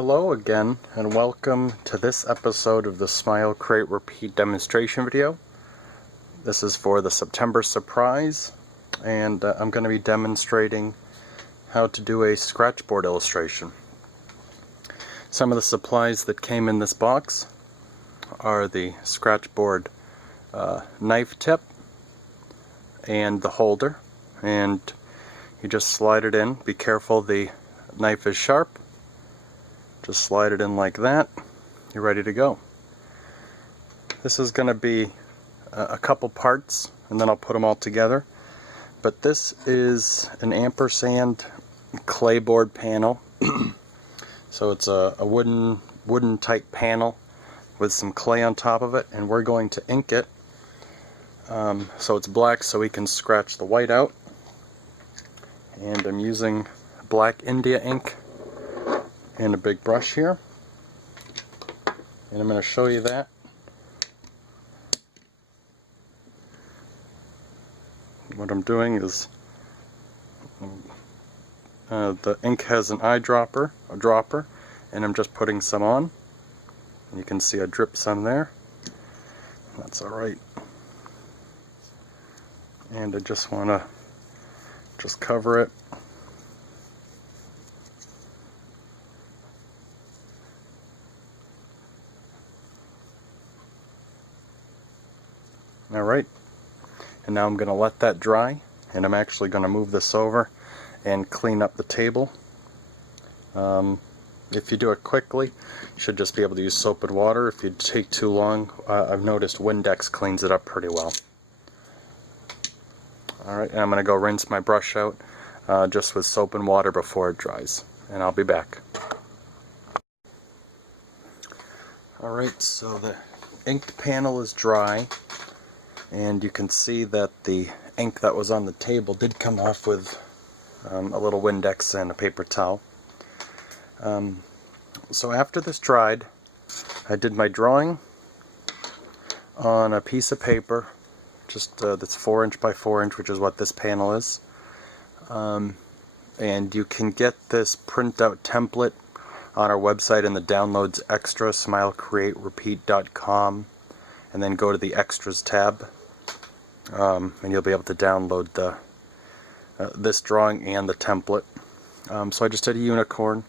Hello again, and welcome to this episode of the Smile, Create, Repeat demonstration video. This is for the September surprise, and I'm going to be demonstrating how to do a Scratchboard illustration. Some of the supplies that came in this box are the Scratchboard knife tip and the holder, and you just slide it in. Be careful, the knife is sharp. Just slide it in like that. You're ready to go. This is going to be a couple parts, and then I'll put them all together. But this is an ampersand clay board panel. So it's a wooden type panel with some clay on top of it, and we're going to ink it. So it's black so we can scratch the white out. And I'm using black India ink and a big brush here, and I'm going to show you that. What I'm doing is the ink has an eyedropper, a dropper, and I'm just putting some on. You can see I drip some there. That's alright. And I just want to just cover it. Alright, and now I'm going to let that dry, and I'm actually going to move this over and clean up the table. If you do it quickly, you should just be able to use soap and water. If you take too long, I've noticed Windex cleans it up pretty well. Alright, and I'm going to go rinse my brush out just with soap and water before it dries, and I'll be back. Alright, so the inked panel is dry. And you can see that the ink that was on the table did come off with a little Windex and a paper towel. So after this dried, I did my drawing on a piece of paper, just that's 4" by 4", which is what this panel is. And you can get this printout template on our website in the Downloads Extra, smilecreaterepeat.com, and then go to the Extras tab. And you'll be able to download the this drawing and the template. So I just did a unicorn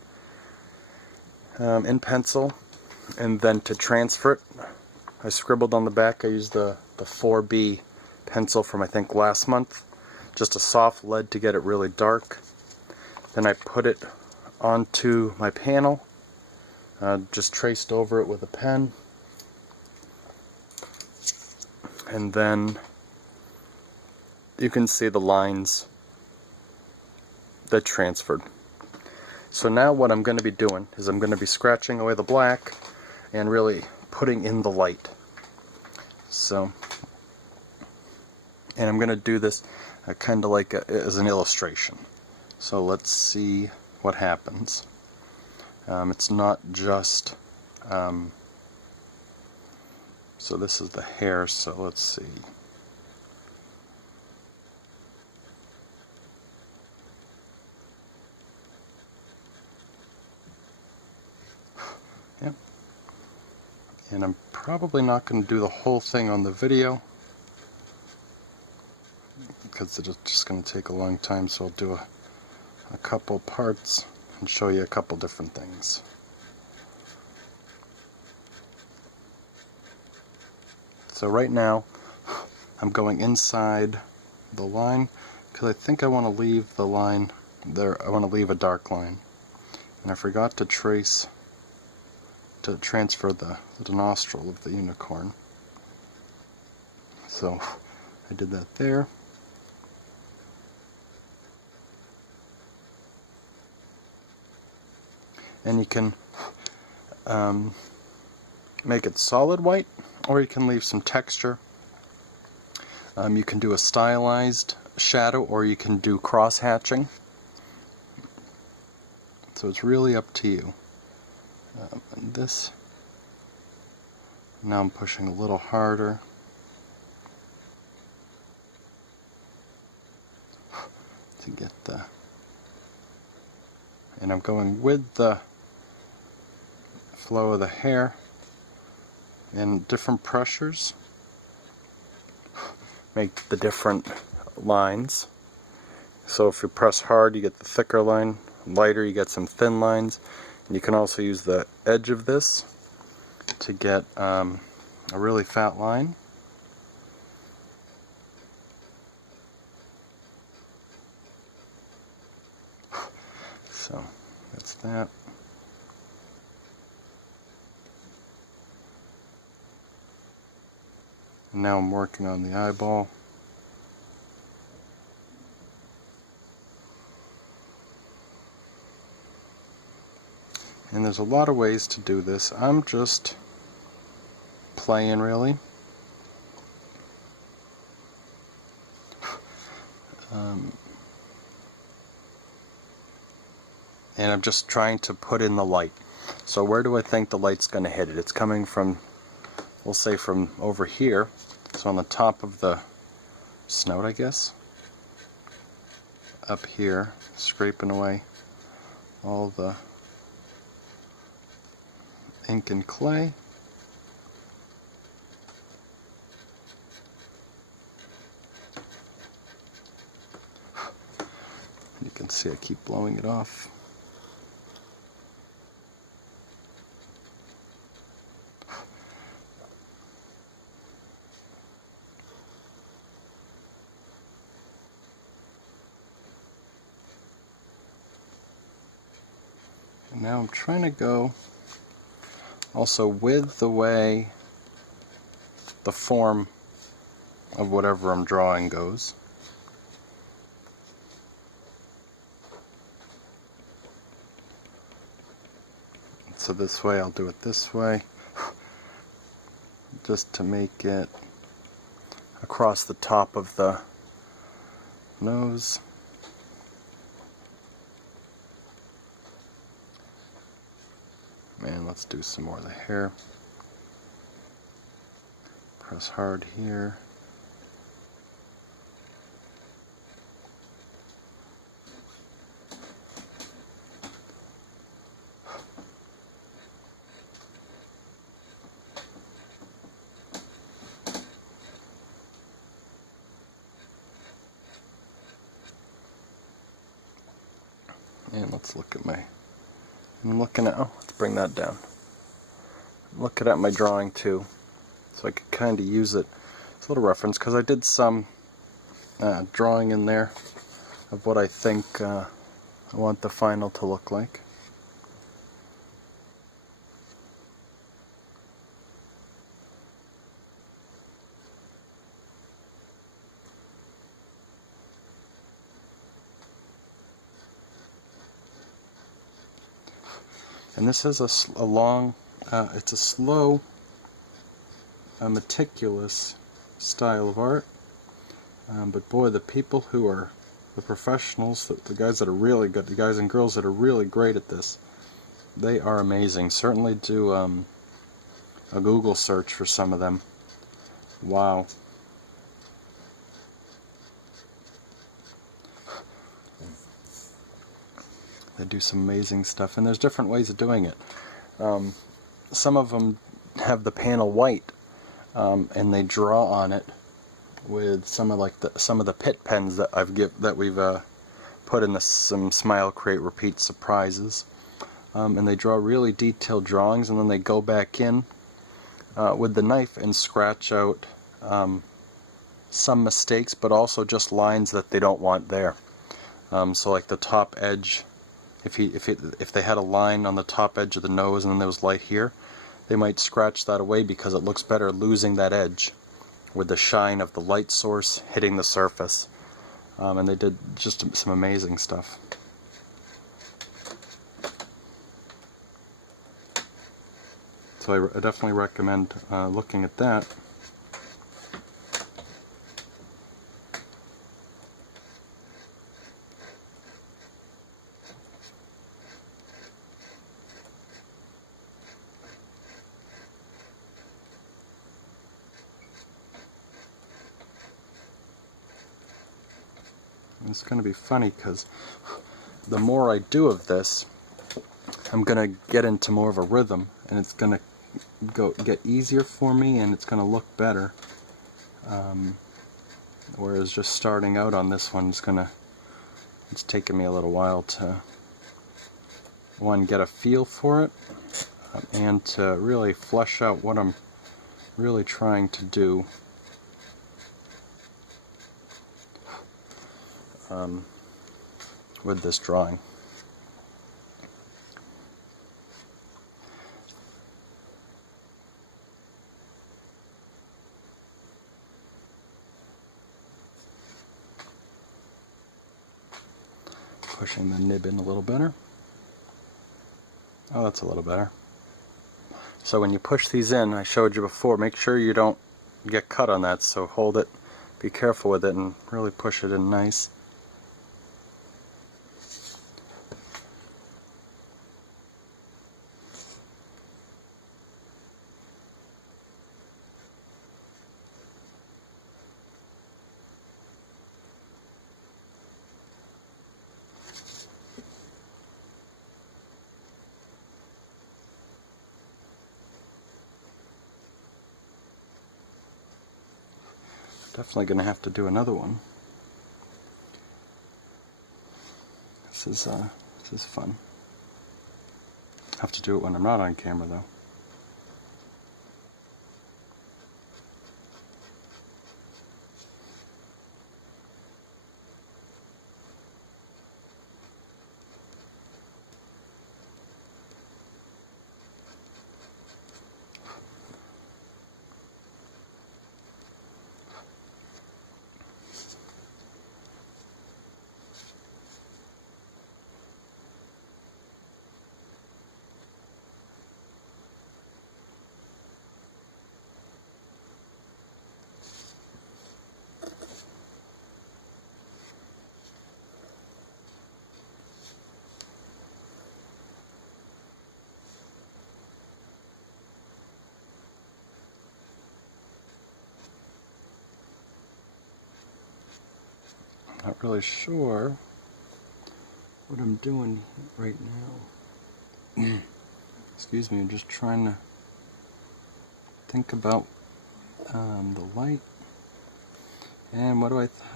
in pencil, and then to transfer it, I scribbled on the back. I used the 4B pencil from I think last month, just a soft lead to get it really dark. Then I put it onto my panel, just traced over it with a pen, and then you can see the lines that transferred. So now what I'm going to be doing is I'm going to be scratching away the black and really putting in the light. So, and I'm going to do this kind of like as an illustration. So let's see what happens. It's not just so this is the hair, so let's see. Yep. And I'm probably not going to do the whole thing on the video because it's just going to take a long time, so I'll do a couple parts and show you a couple different things. So right now I'm going inside the line because I think I want to leave the line there. I want to leave a dark line, and I forgot to transfer the nostril of the unicorn. So I did that there. And you can make it solid white, or you can leave some texture. You can do a stylized shadow, or you can do cross-hatching. So it's really up to you. And this, now I'm pushing a little harder. To get the, and I'm going with the flow of the hair and different pressures make the different lines. So if you press hard, you get the thicker line, lighter, you get some thin lines, and you can also use the edge of this to get a really fat line. So that's that. And now I'm working on the eyeball. And there's a lot of ways to do this. I'm just playing, really. And I'm just trying to put in the light. So where do I think the light's going to hit it? It's coming from, we'll say from over here. So on the top of the snout, I guess. Up here, scraping away all the ink and clay. You can see I keep blowing it off. And now I'm trying to go also with the way the form of whatever I'm drawing goes. So this way, I'll do it this way, just to make it across the top of the nose. And let's do some more of the hair. Press hard here. And let's look at I'm looking at, let's bring that down. I'm looking at my drawing too, so I could kind of use it as a little reference, because I did some drawing in there of what I think I want the final to look like. And this is a long, it's a slow, meticulous style of art. But boy, the people who are the professionals, the guys that are really good, the guys and girls that are really great at this, they are amazing. Certainly do a Google search for some of them. Wow. They do some amazing stuff, and there's different ways of doing it. Some of them have the panel white, and they draw on it with some of the pit pens that we've put in some Smile, Create, Repeat surprises, and they draw really detailed drawings, and then they go back in with the knife and scratch out some mistakes, but also just lines that they don't want there. So like the top edge. If they had a line on the top edge of the nose and then there was light here, they might scratch that away because it looks better losing that edge with the shine of the light source hitting the surface. And they did just some amazing stuff. So I definitely recommend looking at that. It's going to be funny because the more I do of this, I'm gonna get into more of a rhythm, and it's gonna get easier for me, and it's gonna look better. Whereas just starting out on this one it's taking me a little while to, one, get a feel for it, and to really flesh out what I'm really trying to do with this drawing. Pushing the nib in a little better. Oh, that's a little better. So when you push these in, I showed you before, make sure you don't get cut on that, so hold it, be careful with it, and really push it in nice. Definitely going to have to do another one. This is fun. Have to do it when I'm not on camera though. Not really sure what I'm doing right now. Excuse me, I'm just trying to think about the light. And how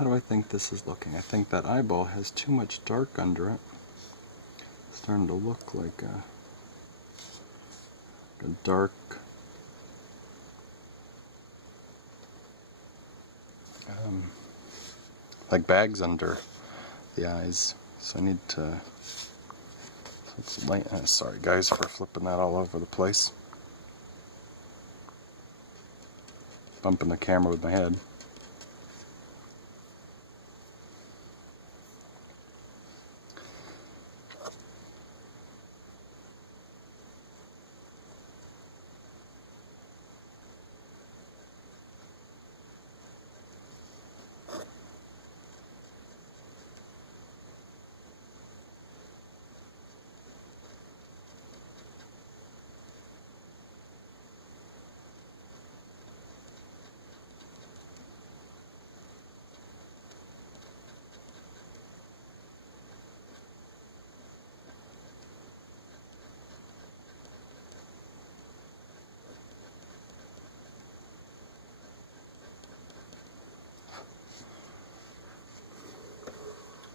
do I think this is looking? I think that eyeball has too much dark under it. It's starting to look like a dark like bags under the eyes. So I need to, it's light. Sorry guys for flipping that all over the place. Bumping the camera with my head.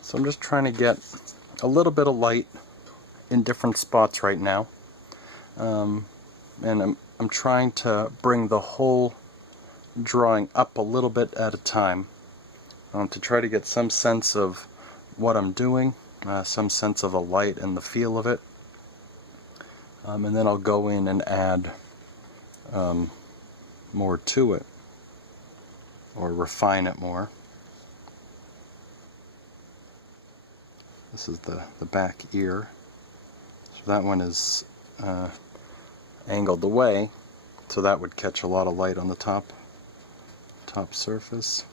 So I'm just trying to get a little bit of light in different spots right now, and I'm trying to bring the whole drawing up a little bit at a time, to try to get some sense of what I'm doing, some sense of the light and the feel of it, and then I'll go in and add more to it, or refine it more. This is the back ear. So that one is angled away, so that would catch a lot of light on the top surface.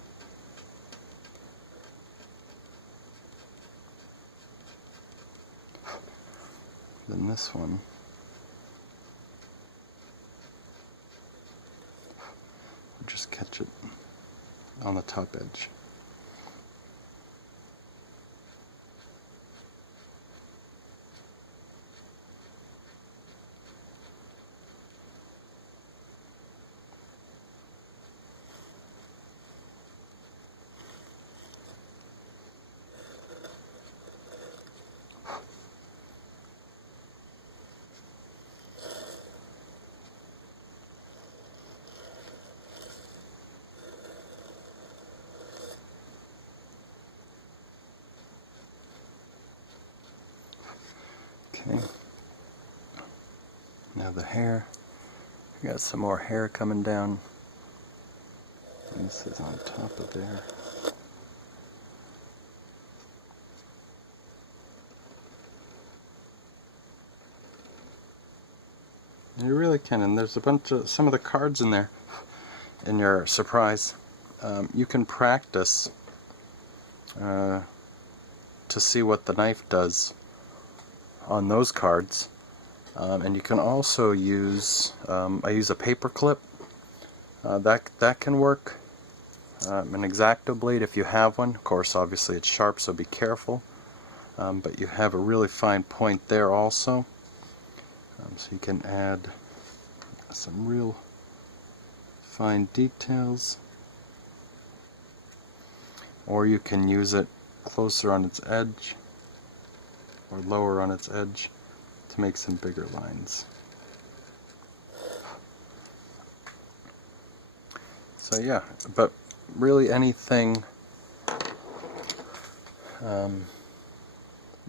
Then this one would just catch it on the top edge. the hair. We got some more hair coming down. And this is on top of there. You really can, and there's a bunch of some of the cards in there in your surprise. You can practice to see what the knife does on those cards, and you can also use I use a paper clip. That can work. An X-Acto blade if you have one. Of course, obviously it's sharp, so be careful. But you have a really fine point there also. So you can add some real fine details, or you can use it closer on its edge or lower on its edge to make some bigger lines. So yeah, but really anything, and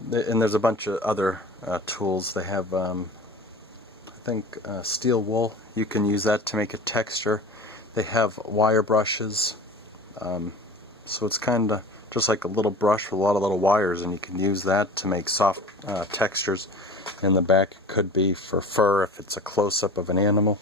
there's a bunch of other tools. They have I think steel wool, you can use that to make a texture. They have wire brushes, so it's kind of just like a little brush with a lot of little wires, and you can use that to make soft textures. In the back, it could be for fur if it's a close-up of an animal.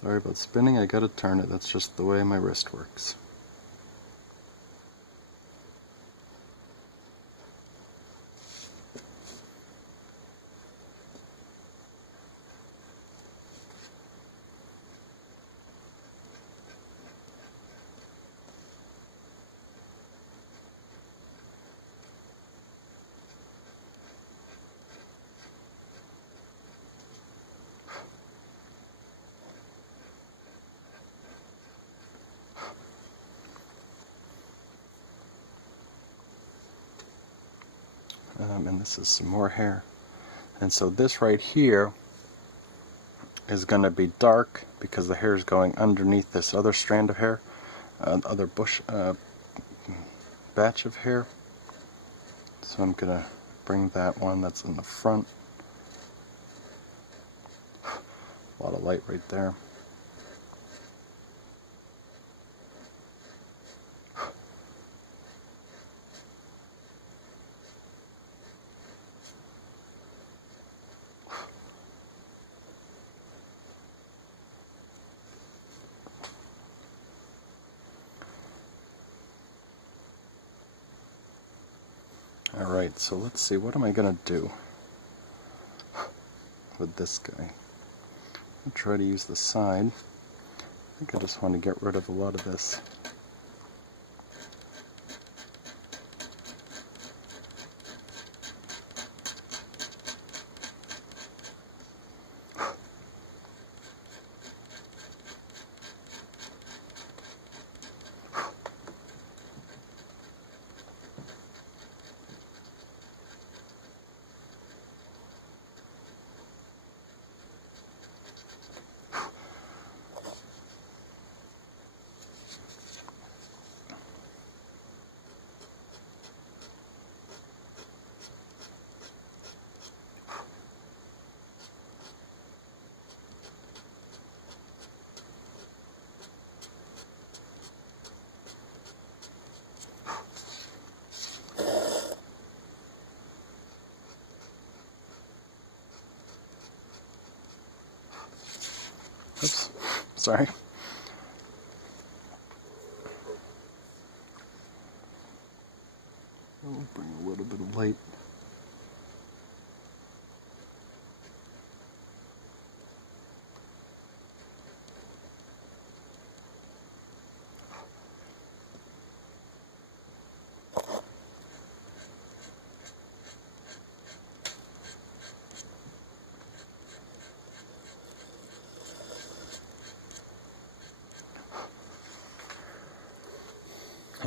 Sorry about spinning, I gotta turn it, that's just the way my wrist works. And this is some more hair. And so this right here is going to be dark because the hair is going underneath this other strand of hair, other batch of hair. So I'm going to bring that one that's in the front. A lot of light right there. Alright, so let's see, what am I going to do with this guy? I'll try to use the side. I think I just want to get rid of a lot of this. Oops, sorry. I'll bring a little bit of light.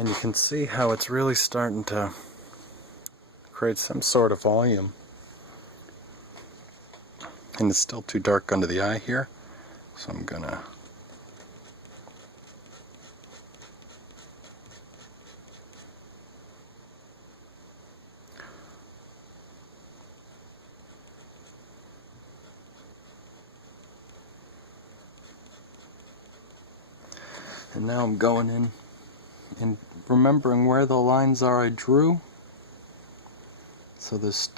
And you can see how it's really starting to create some sort of volume. And it's still too dark under the eye here, so I'm gonna and now I'm going in and remembering where the lines are I drew. So there's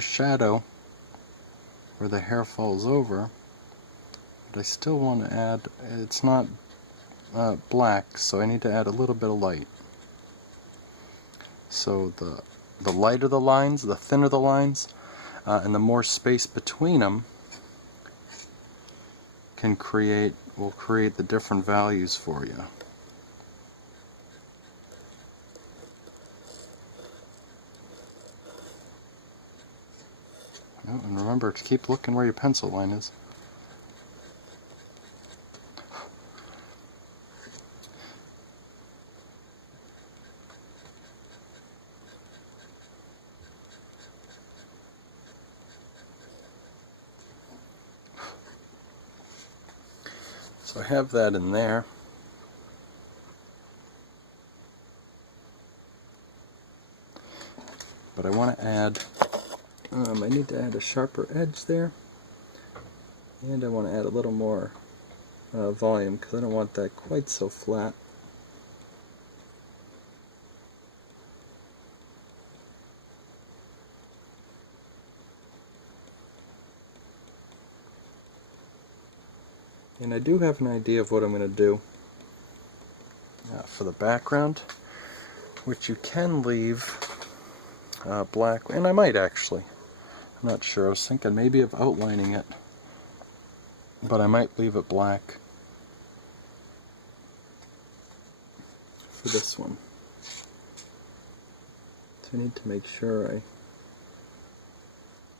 shadow where the hair falls over, but I still want to add, it's not black, so I need to add a little bit of light. So the lighter the lines, the thinner the lines, and the more space between them will create the different values for you. Oh, and remember to keep looking where your pencil line is. So I have that in there. But I want to add, I need to add a sharper edge there. And I want to add a little more volume because I don't want that quite so flat. And I do have an idea of what I'm going to do for the background, which you can leave black, and I might actually. I'm not sure. I was thinking maybe of outlining it, but I might leave it black for this one. So I need to make sure I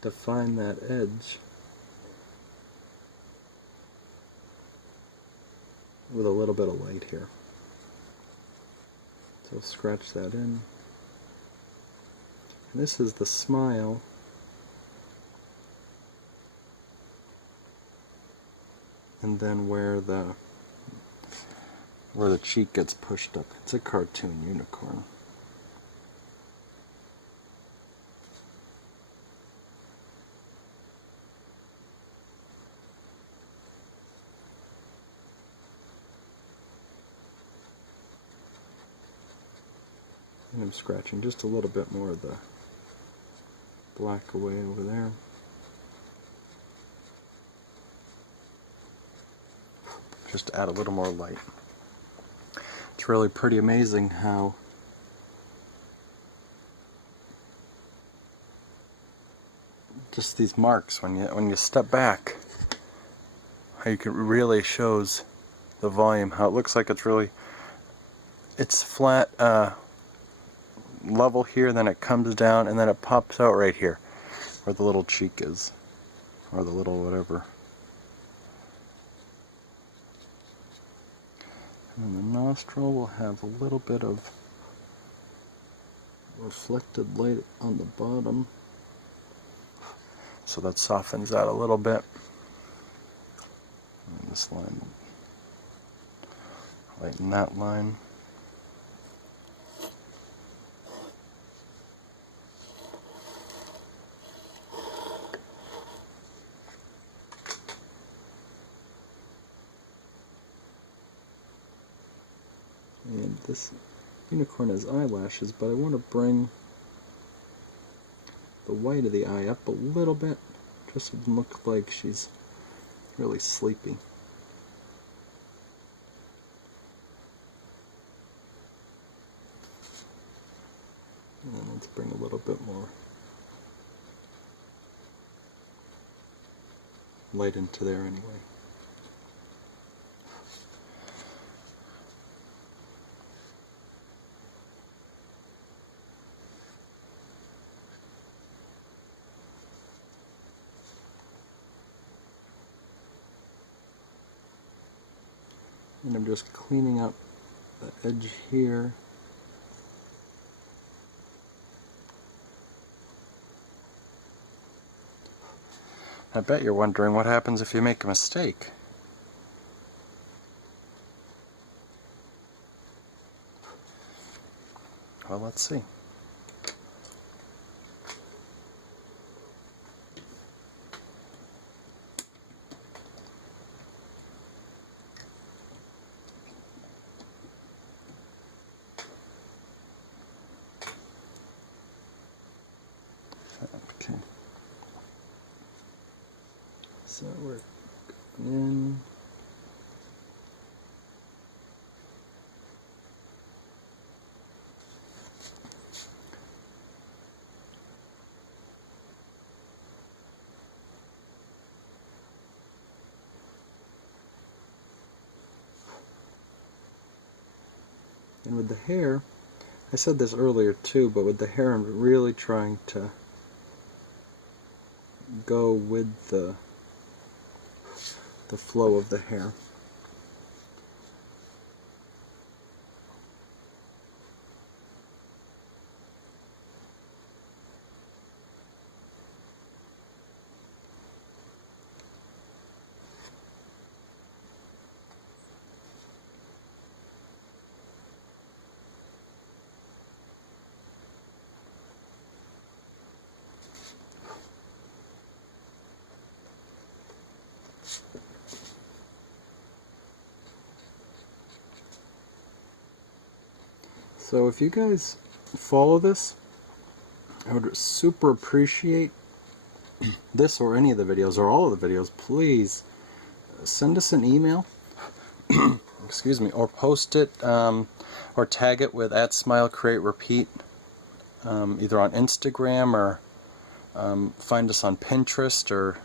define that edge with a little bit of light here. So scratch that in. And this is the smile. And then where the cheek gets pushed up. It's a cartoon unicorn. And I'm scratching just a little bit more of the black away over there. Just to add a little more light. It's really pretty amazing how just these marks, when you step back, how you can really shows the volume, how it looks like it's flat level here, then it comes down, and then it pops out right here where the little cheek is, or the little whatever. And the nostril will have a little bit of reflected light on the bottom, so that softens out a little bit. And this line, lighten that line. And this unicorn has eyelashes, but I want to bring the white of the eye up a little bit, just to look like she's really sleepy. And let's bring a little bit more light into there anyway. And I'm just cleaning up the edge here. I bet you're wondering what happens if you make a mistake. Well, let's see. Okay. So we're going in. And with the hair, I said this earlier too, but with the hair I'm really trying to go with the flow of the hair. So if you guys follow this, I would super appreciate this or any of the videos or all of the videos. Please send us an email, excuse me, or post it or tag it with @SmileCreateRepeat, either on Instagram or find us on Pinterest or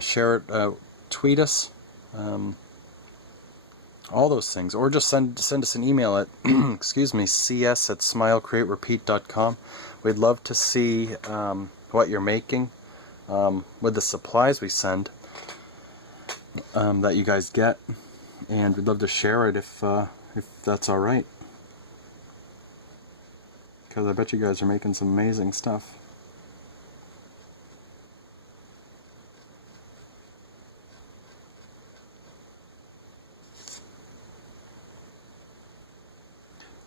share it, tweet us. All those things, or just send us an email at excuse me, cs@smilecreaterepeat.com. We'd love to see what you're making with the supplies we send that you guys get, and we'd love to share it if that's all right, because I bet you guys are making some amazing stuff.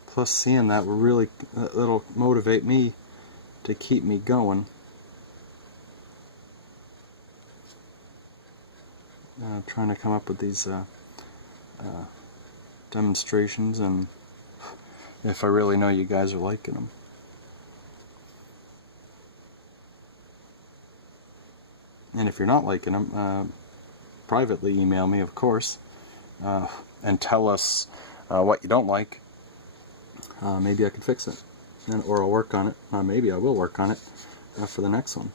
Plus, seeing that will really, that'll motivate me to keep me going. Trying to come up with these demonstrations, and if I really know you guys are liking them. And if you're not liking them, privately email me, of course, and tell us what you don't like. Maybe I could fix it, or I'll work on it. Maybe I will work on it for the next one.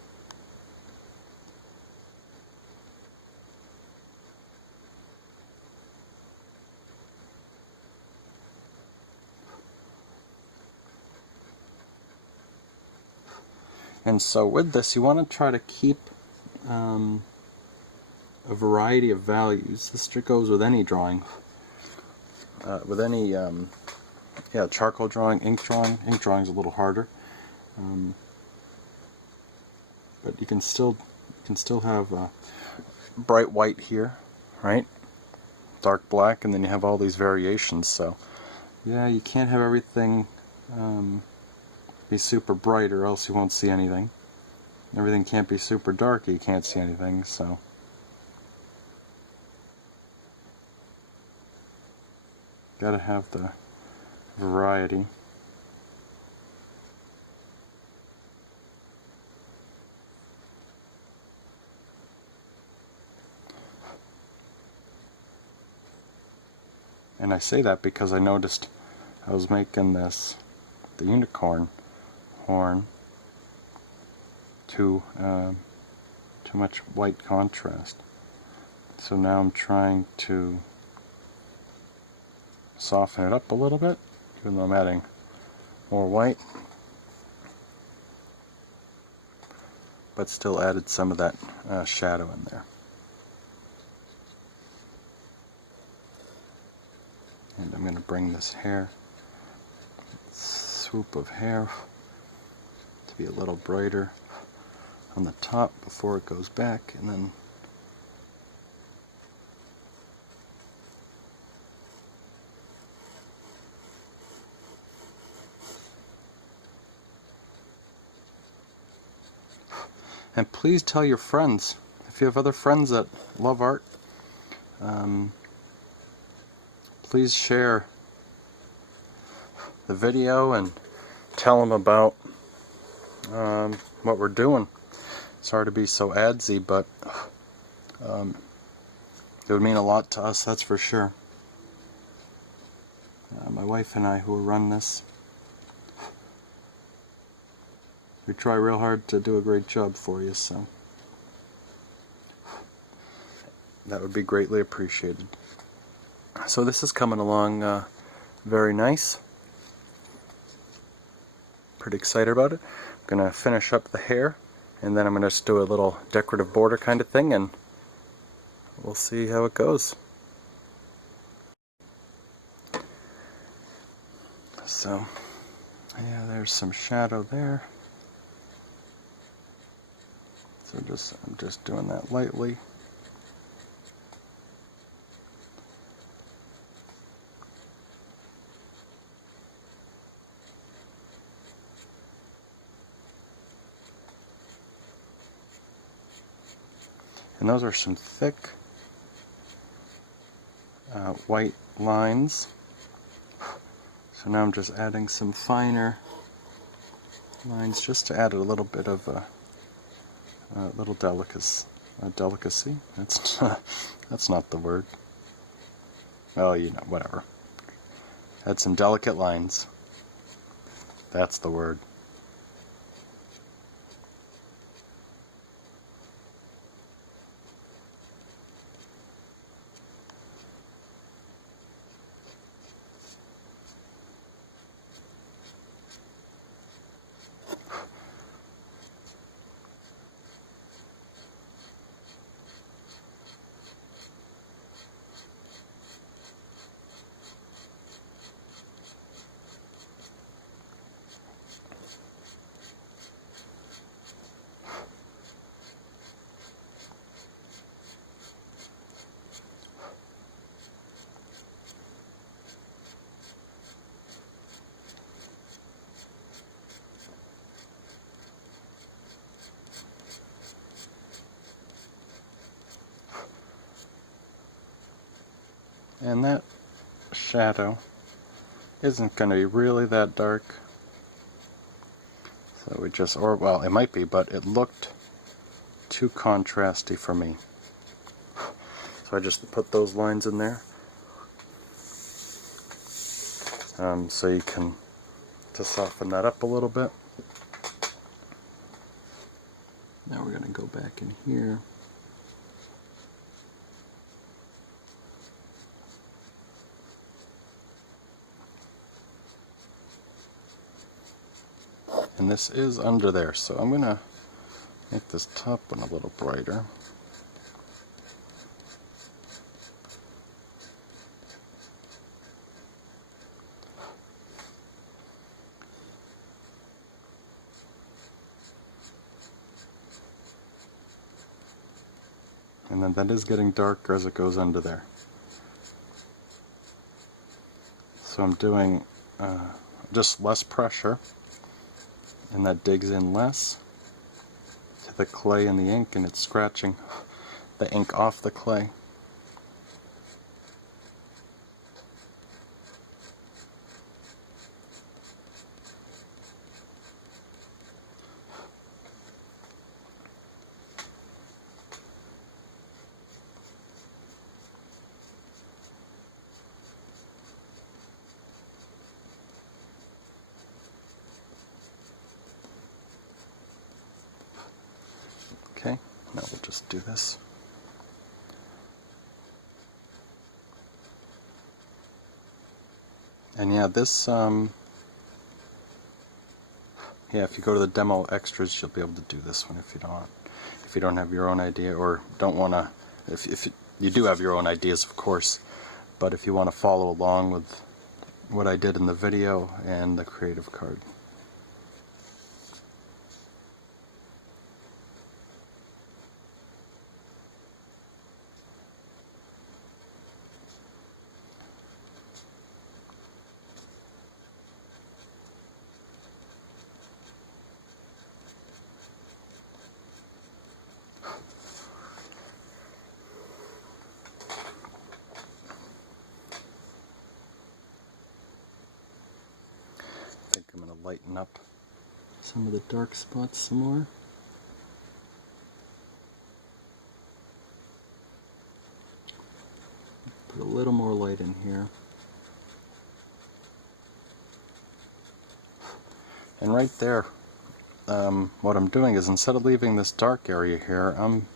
And so with this, you want to try to keep a variety of values. This goes with any drawing, with any yeah, charcoal drawing, ink drawing. Ink drawing is a little harder, but you can still have bright white here, right? Dark black, and then you have all these variations. So yeah, you can't have everything be super bright, or else you won't see anything. Everything can't be super dark, or you can't see anything. So gotta have the variety. And I say that because I noticed I was making the unicorn horn too much white contrast. So now I'm trying to soften it up a little bit, even though I'm adding more white, but still added some of that shadow in there. And I'm going to bring this hair, swoop of hair, to be a little brighter on the top before it goes back, and then and please tell your friends, if you have other friends that love art, please share the video and tell them about what we're doing. Sorry to be so adsy, but it would mean a lot to us, that's for sure. My wife and I, who run this, we try real hard to do a great job for you, so that would be greatly appreciated. So this is coming along very nice. Pretty excited about it. I'm going to finish up the hair, and then I'm going to just do a little decorative border kind of thing, and we'll see how it goes. So, yeah, there's some shadow there. So I'm just doing that lightly. And those are some thick white lines. So now I'm just adding some finer lines just to add a little bit of a little delicacy. That's not the word. Well, you know, whatever. Add some delicate lines. That's the word. And that shadow isn't going to be really that dark. So we just, or well, it might be, but it looked too contrasty for me. So I just put those lines in there. So you can, to soften that up a little bit. Now we're going to go back in here. And this is under there, so I'm going to make this top one a little brighter. And then that is getting darker as it goes under there. So I'm doing just less pressure, and that digs in less to the clay and the ink, and it's scratching the ink off the clay. Okay, now we'll just do this. And yeah, this, yeah, if you go to the demo extras, you'll be able to do this one if you don't have your own idea, or don't want to, if you do have your own ideas, of course, but if you want to follow along with what I did in the video and the creative card. I think I'm going to lighten up some of the dark spots some more. Put a little more light in here. And right there, what I'm doing is, instead of leaving this dark area here, I'm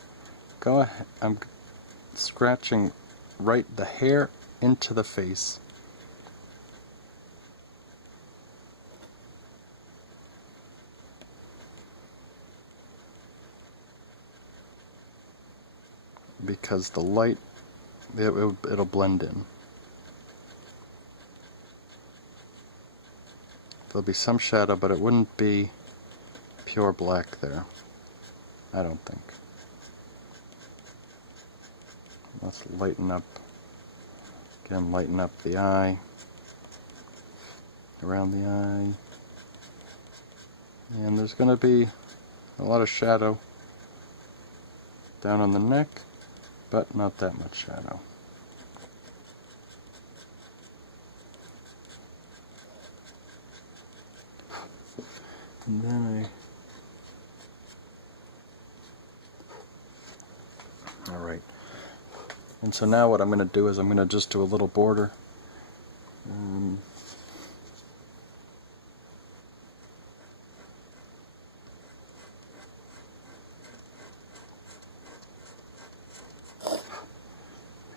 scratching right the hair into the face. Because the light, it'll blend in. There'll be some shadow, but it wouldn't be pure black there, I don't think. Let's lighten up, again, lighten up the eye, around the eye, and there's going to be a lot of shadow down on the neck, but not that much shadow. And then alright. And so now what I'm going to do is I'm going to just do a little border.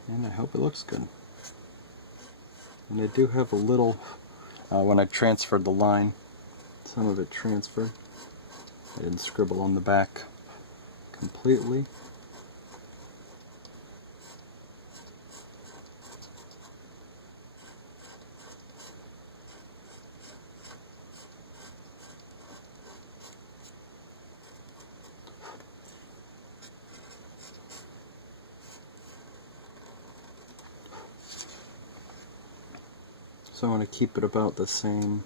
And I hope it looks good. And I do have a little, when I transferred the line, some of it transferred. I didn't scribble on the back completely. So I want to keep it about the same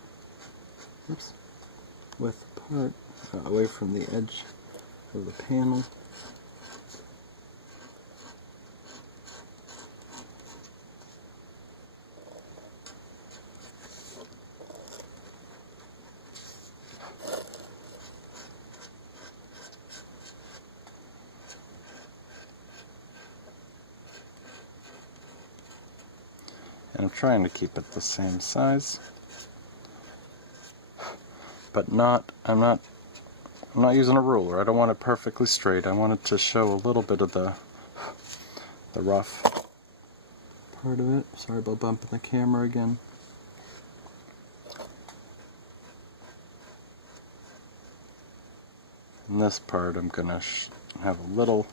width apart, away from the edge of the panel. And I'm trying to keep it the same size, but I'm not using a ruler. I don't want it perfectly straight. I want it to show a little bit of the rough part of it. Sorry about bumping the camera again. In this part I'm gonna have a little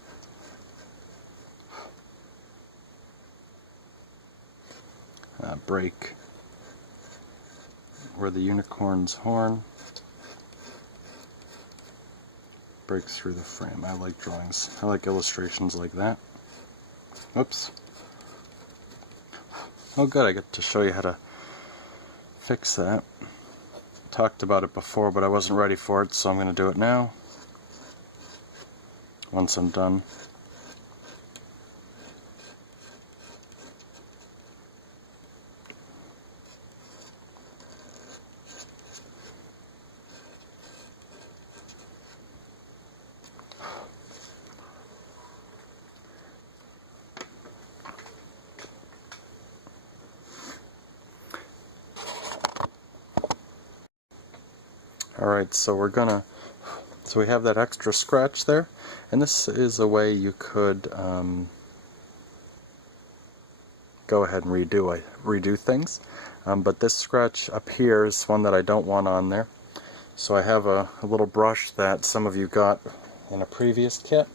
break where the unicorn's horn breaks through the frame. I like drawings. I like illustrations like that. Oops. Oh good, I get to show you how to fix that. Talked about it before, but I wasn't ready for it, so I'm going to do it now. Once I'm done. Alright, so we have that extra scratch there, and this is a way you could go ahead and redo things. But this scratch up here is one that I don't want on there. So I have a little brush that some of you got in a previous kit,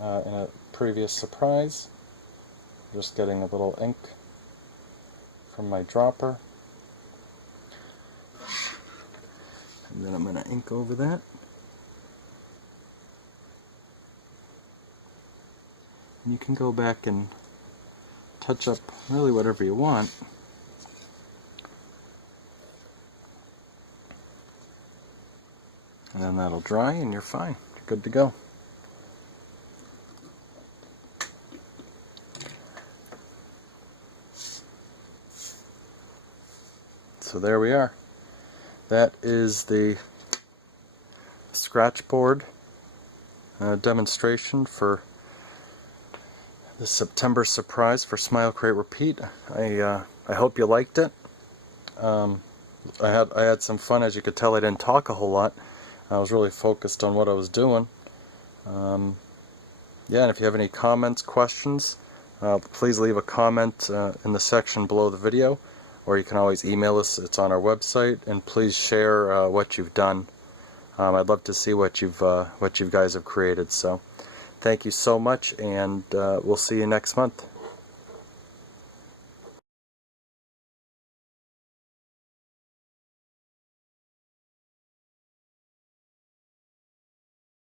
in a previous surprise. Just getting a little ink from my dropper. And then I'm going to ink over that. And you can go back and touch up really whatever you want. And then that'll dry and you're fine. You're good to go. So there we are. That is the Scratchboard demonstration for the September surprise for Smile Create Repeat. I hope you liked it. I had some fun. As you could tell, I didn't talk a whole lot. I was really focused on what I was doing. Yeah, and if you have any comments, questions, please leave a comment in the section below the video, or you can always email us. It's on our website, and please share what you've done. I'd love to see what you guys have created. So, thank you so much, and we'll see you next month.